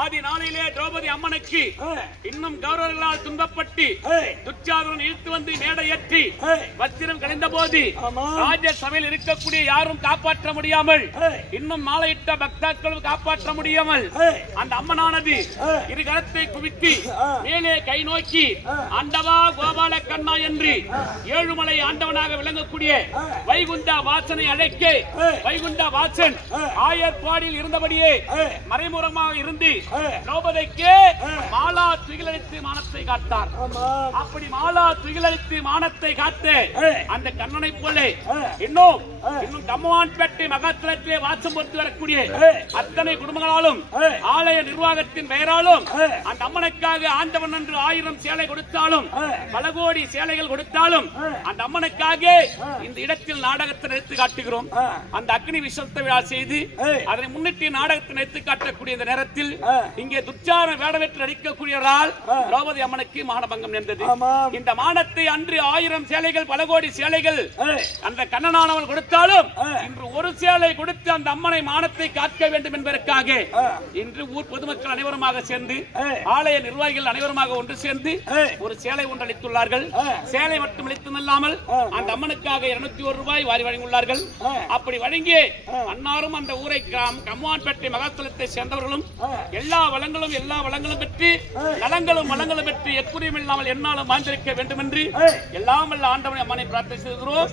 ஆதி நாளிலே திரௌபதி அம்மனுக்கு இன்னும் கௌரவர்களால் துன்பப்பட்டு துச்சாதனன் இழுத்து வந்து மேடையேற்றி வஸ்திரம் கலைந்த போது ராஜ சபையில் இருக்கக்கூடிய யாரும் காப்பாற்ற முடியாமல் இன்னும் மாலையிட்ட பக்தர்களும் காப்பாற்ற முடியாமல் அந்த அம்மனானது இரு கரத்தை குவித்து மேலே கை நோக்கி ஆண்டவா கோபால கண்ணா என்று ஏழுமலை ஆண்டவனாக விளங்கக்கூடிய வைகுண்ட வாசனை அழைக்க வைகுண்ட வாசன் ஆயர்பாடியில் இருந்தபடியே மறைமுகமாக இருந்து திரௌபதிக்கு மாலா துகிலளித்து மானத்தை காத்தார். அப்படி மாலா துகிலளித்து மானத்தை காத்து அந்த கண்ணனை போல இன்னும் கம்மவான்பேட்டை மகாத்லத்திலே வாசம் பொறுத்து வரக்கூடிய அத்தனை குடும்பங்களாலும் ஆலய நிர்வாகத்தின் பெயராலும் அந்த அம்மனுக்காக ஆண்டவன் என்று 1000 சேலை கொடுத்தாலும் பல கோடி சேலைகள் கொடுத்தாலும் அந்த அம்மனுக்காக இந்த இடத்தில் நாடகத்தை நிறுத்தி காட்டுகிறோம். அந்த அக்னி விஸ்வத்த விழா செய்து அதனை முன்னிட்டு நாடகத்தை நிறுத்தி காட்டக்கூடிய இந்த நேரத்தில் இங்கே துச்சார வேடவெற்று நடிக்கக்கூடியவரால் திரௌபதி அம்மனுக்கு மானபங்கம் நேர்ந்தது. இந்த மானத்தை அன்று 1000 சேலைகள் பல கோடி சேலைகள் அந்த கண்ணனானவன் கொடுத்தாலும் இன்று ஒரு சேலை கொடுத்து அந்த அம்மனை மானத்தை காக்க வேண்டும் என்பதற்காக இன்று ஊர் பொதுமக்கள் அனைவருமாக சேர்ந்து ஆலய நிர்வாகிகள் அனைவருமாக ஒன்று சேர்ந்து ஒரு சேலை ஒன்று அளித்துள்ளார்கள். சேலை மட்டும் அளித்ததல்லாமல் அந்த அம்மனுக்காக 201 ரூபாய் வாரி வழங்கியுள்ளார்கள். அப்படி வழங்கி அன்னாரும் அந்த ஊரை கம்மவான்பேட்டை மகாஸ்தலத்தை சேர்ந்தவர்களும் எல்லா வளங்களும் பெற்று நலங்களும் வளங்களும் பெற்று எக்குறையும் இல்லாமல் என்னாலும் வாழ்ந்திருக்க வேண்டும் என்று எல்லாம் வல்ல ஆண்டவனை அம்மனை பிரார்த்தனை செய்கிறோம்.